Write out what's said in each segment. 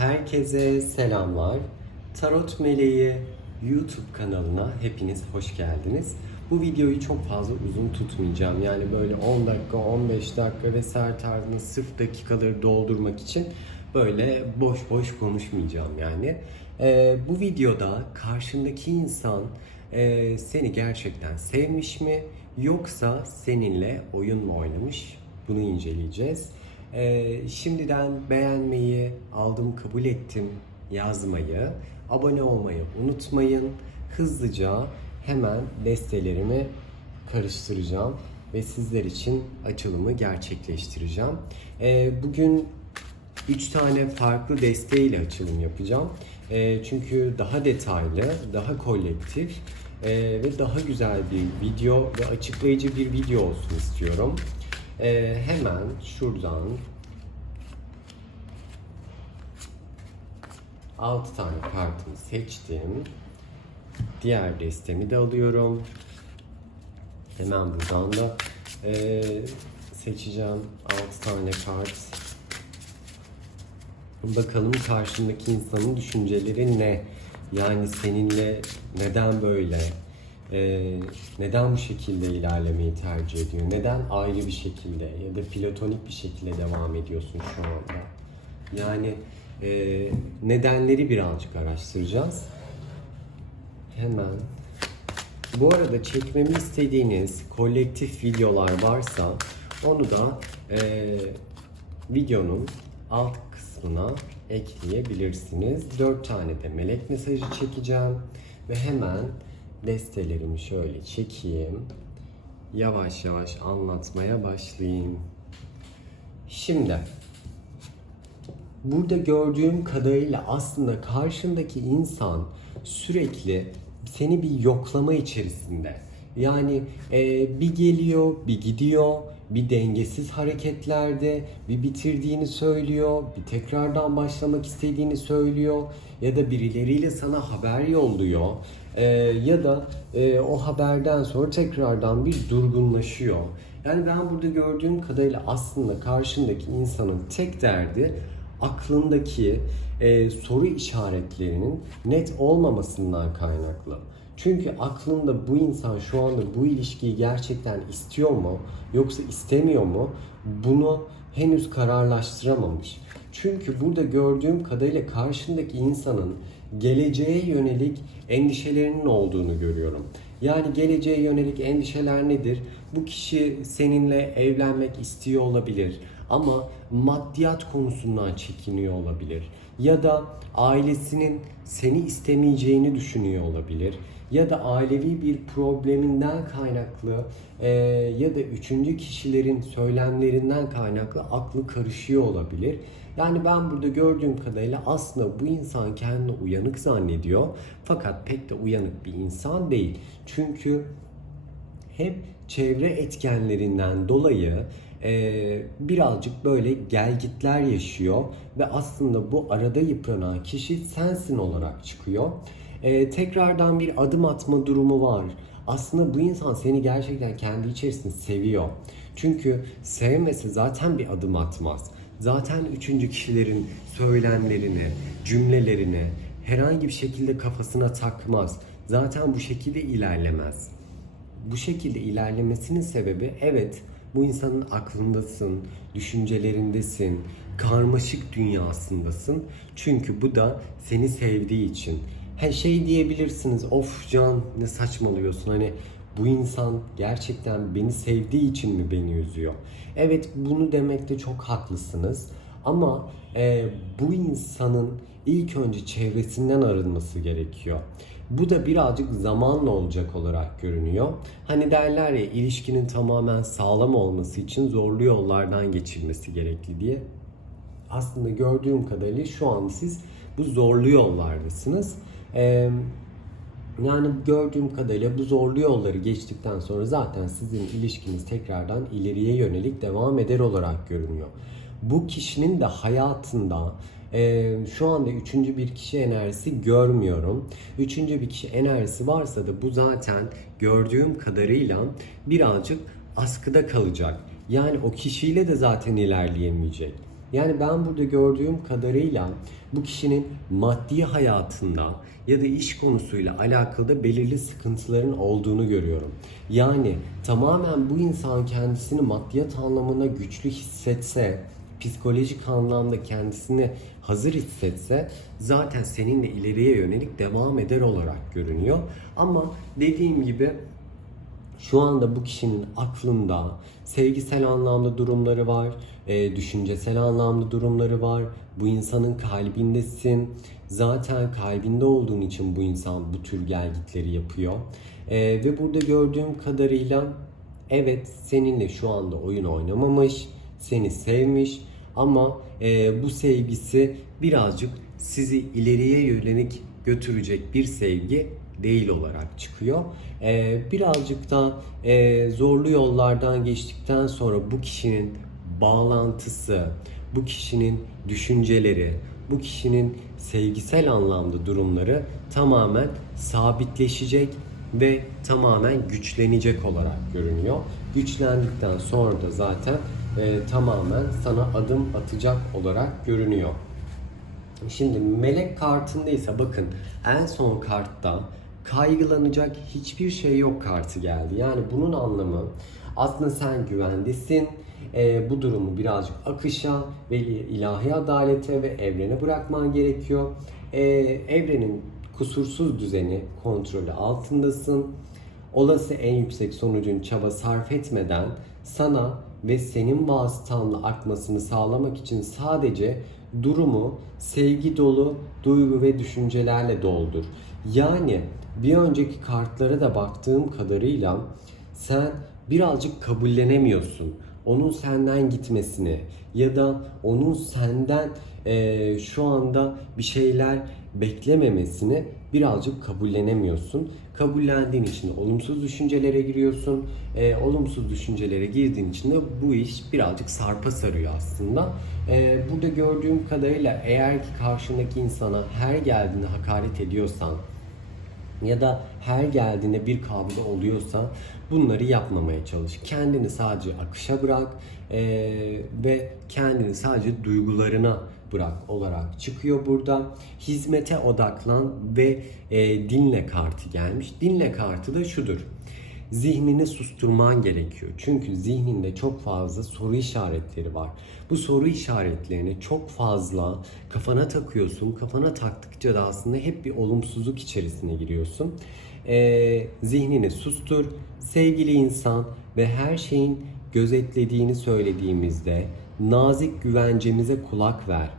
Herkese selamlar. Tarot Meleği YouTube kanalına hepiniz hoş geldiniz. Bu videoyu çok fazla uzun tutmayacağım. Yani böyle 10 dakika, 15 dakika vesaire tarzında sırf dakikaları doldurmak için böyle boş boş konuşmayacağım yani. Ee, bu videoda karşındaki insan e, seni gerçekten sevmiş mi yoksa seninle oyun mu oynamış? Bunu inceleyeceğiz. Ee, şimdiden beğenmeyi, aldım kabul ettim yazmayı, abone olmayı unutmayın. Hızlıca hemen destelerimi karıştıracağım ve sizler için açılımı gerçekleştireceğim. Ee, bugün 3 tane farklı desteğiyle açılım yapacağım. Ee, çünkü daha detaylı, daha kolektif ee, ve daha güzel bir video ve açıklayıcı bir video olsun istiyorum. Ee, hemen şuradan 6 tane kartımı seçtim. Diğer destemi de alıyorum. Hemen buradan da ee, seçeceğim 6 tane kart. Bakalım karşındaki insanın düşünceleri ne? Yani seninle neden böyle? Ee, neden bu şekilde ilerlemeyi tercih ediyor? Neden ayrı bir şekilde ya da platonik bir şekilde devam ediyorsun şu anda? Yani e, nedenleri birazcık araştıracağız. Hemen. Bu arada çekmemi istediğiniz kolektif videolar varsa onu da e, videonun alt kısmına ekleyebilirsiniz. 4 tane de melek mesajı çekeceğim ve hemen destelerimi şöyle çekeyim. Yavaş yavaş anlatmaya başlayayım. Şimdi burada gördüğüm kadarıyla aslında karşındaki insan sürekli seni bir yoklama içerisinde. Yani e, bir geliyor, bir gidiyor, bir dengesiz hareketlerde, bir bitirdiğini söylüyor, bir tekrardan başlamak istediğini söylüyor ya da birileriyle sana haber yolluyor e, ya da e, o haberden sonra tekrardan bir durgunlaşıyor. Yani ben burada gördüğüm kadarıyla aslında karşındaki insanın tek derdi aklındaki e, soru işaretlerinin net olmamasından kaynaklı. Çünkü aklında bu insan şu anda bu ilişkiyi gerçekten istiyor mu yoksa istemiyor mu bunu henüz kararlaştıramamış. Çünkü burada gördüğüm kadarıyla karşındaki insanın geleceğe yönelik endişelerinin olduğunu görüyorum. Yani geleceğe yönelik endişeler nedir? Bu kişi seninle evlenmek istiyor olabilir ama maddiyat konusundan çekiniyor olabilir. Ya da ailesinin seni istemeyeceğini düşünüyor olabilir. Ya da ailevi bir probleminden kaynaklı e, ya da üçüncü kişilerin söylemlerinden kaynaklı aklı karışıyor olabilir. Yani ben burada gördüğüm kadarıyla aslında bu insan kendini uyanık zannediyor. Fakat pek de uyanık bir insan değil. Çünkü hep çevre etkenlerinden dolayı e, birazcık böyle gelgitler yaşıyor ve aslında bu arada yıpranan kişi sensin olarak çıkıyor. E, tekrardan bir adım atma durumu var. Aslında bu insan seni gerçekten kendi içerisinde seviyor. Çünkü sevmese zaten bir adım atmaz. Zaten üçüncü kişilerin söylemlerini, cümlelerini herhangi bir şekilde kafasına takmaz. Zaten bu şekilde ilerlemez bu şekilde ilerlemesinin sebebi evet bu insanın aklındasın, düşüncelerindesin, karmaşık dünyasındasın. Çünkü bu da seni sevdiği için. Her şey diyebilirsiniz. Of Can ne saçmalıyorsun hani bu insan gerçekten beni sevdiği için mi beni üzüyor? Evet bunu demekte çok haklısınız. Ama e, bu insanın ilk önce çevresinden arınması gerekiyor. Bu da birazcık zamanla olacak olarak görünüyor. Hani derler ya ilişkinin tamamen sağlam olması için zorlu yollardan geçilmesi gerekli diye. Aslında gördüğüm kadarıyla şu an siz bu zorlu yollardasınız. Ee, yani gördüğüm kadarıyla bu zorlu yolları geçtikten sonra zaten sizin ilişkiniz tekrardan ileriye yönelik devam eder olarak görünüyor. Bu kişinin de hayatında e, şu anda üçüncü bir kişi enerjisi görmüyorum. Üçüncü bir kişi enerjisi varsa da bu zaten gördüğüm kadarıyla birazcık askıda kalacak. Yani o kişiyle de zaten ilerleyemeyecek. Yani ben burada gördüğüm kadarıyla bu kişinin maddi hayatında ya da iş konusuyla alakalı da belirli sıkıntıların olduğunu görüyorum. Yani tamamen bu insan kendisini maddiyat anlamında güçlü hissetse, psikolojik anlamda kendisini hazır hissetse zaten seninle ileriye yönelik devam eder olarak görünüyor. Ama dediğim gibi şu anda bu kişinin aklında sevgisel anlamda durumları var, e, düşüncesel anlamda durumları var. Bu insanın kalbindesin. Zaten kalbinde olduğun için bu insan bu tür gelgitleri yapıyor. E, ve burada gördüğüm kadarıyla evet seninle şu anda oyun oynamamış, seni sevmiş ama e, bu sevgisi birazcık sizi ileriye yönelik götürecek bir sevgi değil olarak çıkıyor. Ee, birazcık da e, zorlu yollardan geçtikten sonra bu kişinin bağlantısı, bu kişinin düşünceleri, bu kişinin sevgisel anlamda durumları tamamen sabitleşecek ve tamamen güçlenecek olarak görünüyor. Güçlendikten sonra da zaten e, tamamen sana adım atacak olarak görünüyor. Şimdi melek kartındaysa bakın en son kartta kaygılanacak hiçbir şey yok kartı geldi. Yani bunun anlamı aslında sen güvendesin. Ee, bu durumu birazcık akışa ve ilahi adalete ve evrene bırakman gerekiyor. Ee, evrenin kusursuz düzeni kontrolü altındasın. Olası en yüksek sonucun çaba sarf etmeden sana ve senin vasıtanla akmasını sağlamak için sadece durumu sevgi dolu duygu ve düşüncelerle doldur. Yani bir önceki kartlara da baktığım kadarıyla sen birazcık kabullenemiyorsun. Onun senden gitmesini ya da onun senden eee, şu anda bir şeyler beklememesini birazcık kabullenemiyorsun. Kabullendiğin için olumsuz düşüncelere giriyorsun. Eee, olumsuz düşüncelere girdiğin için de bu iş birazcık sarpa sarıyor aslında. Eee, burada gördüğüm kadarıyla eğer ki karşındaki insana her geldiğinde hakaret ediyorsan ya da her geldiğinde bir kavga oluyorsa bunları yapmamaya çalış. Kendini sadece akışa bırak eee, ve kendini sadece duygularına bırak olarak çıkıyor burada. Hizmete odaklan ve eee, dinle kartı gelmiş. Dinle kartı da şudur zihnini susturman gerekiyor. Çünkü zihninde çok fazla soru işaretleri var. Bu soru işaretlerini çok fazla kafana takıyorsun. Kafana taktıkça da aslında hep bir olumsuzluk içerisine giriyorsun. Ee, zihnini sustur. Sevgili insan ve her şeyin gözetlediğini söylediğimizde nazik güvencemize kulak ver.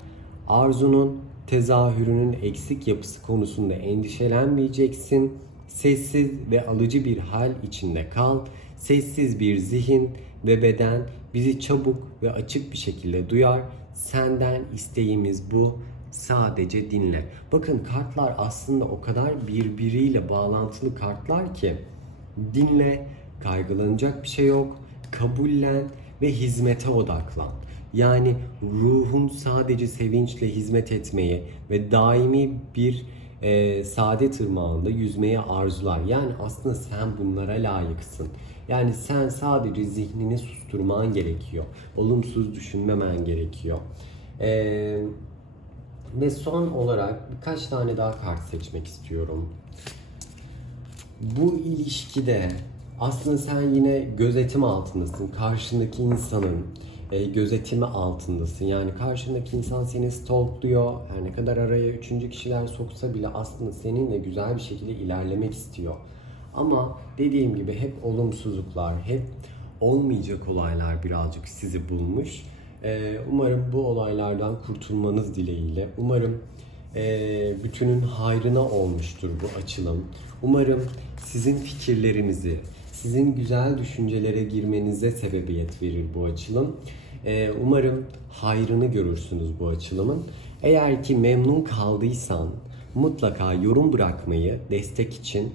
Arzunun tezahürünün eksik yapısı konusunda endişelenmeyeceksin. Sessiz ve alıcı bir hal içinde kal. Sessiz bir zihin ve beden bizi çabuk ve açık bir şekilde duyar. Senden isteğimiz bu. Sadece dinle. Bakın kartlar aslında o kadar birbiriyle bağlantılı kartlar ki dinle, kaygılanacak bir şey yok. Kabullen ve hizmete odaklan. Yani ruhun sadece sevinçle hizmet etmeyi ve daimi bir e, saadet ırmağında yüzmeye arzular. Yani aslında sen bunlara layıksın. Yani sen sadece zihnini susturman gerekiyor. Olumsuz düşünmemen gerekiyor. Eee ve son olarak birkaç tane daha kart seçmek istiyorum. Bu ilişkide aslında sen yine gözetim altındasın. Karşındaki insanın e, gözetimi altındasın. Yani karşındaki insan seni stalkluyor. Her ne kadar araya üçüncü kişiler soksa bile aslında seninle güzel bir şekilde ilerlemek istiyor. Ama dediğim gibi hep olumsuzluklar, hep olmayacak olaylar birazcık sizi bulmuş. Ee, umarım bu olaylardan kurtulmanız dileğiyle. Umarım e, bütünün hayrına olmuştur bu açılım. Umarım sizin fikirlerinizi, sizin güzel düşüncelere girmenize sebebiyet verir bu açılım. Ee, umarım hayrını görürsünüz bu açılımın. Eğer ki memnun kaldıysan mutlaka yorum bırakmayı destek için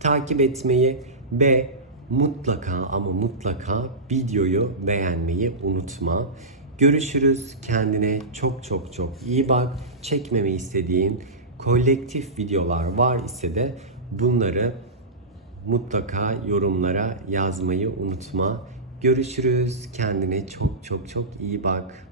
takip etmeyi ve mutlaka ama mutlaka videoyu beğenmeyi unutma. Görüşürüz. Kendine çok çok çok iyi bak. Çekmemi istediğin kolektif videolar var ise de bunları mutlaka yorumlara yazmayı unutma. Görüşürüz. Kendine çok çok çok iyi bak.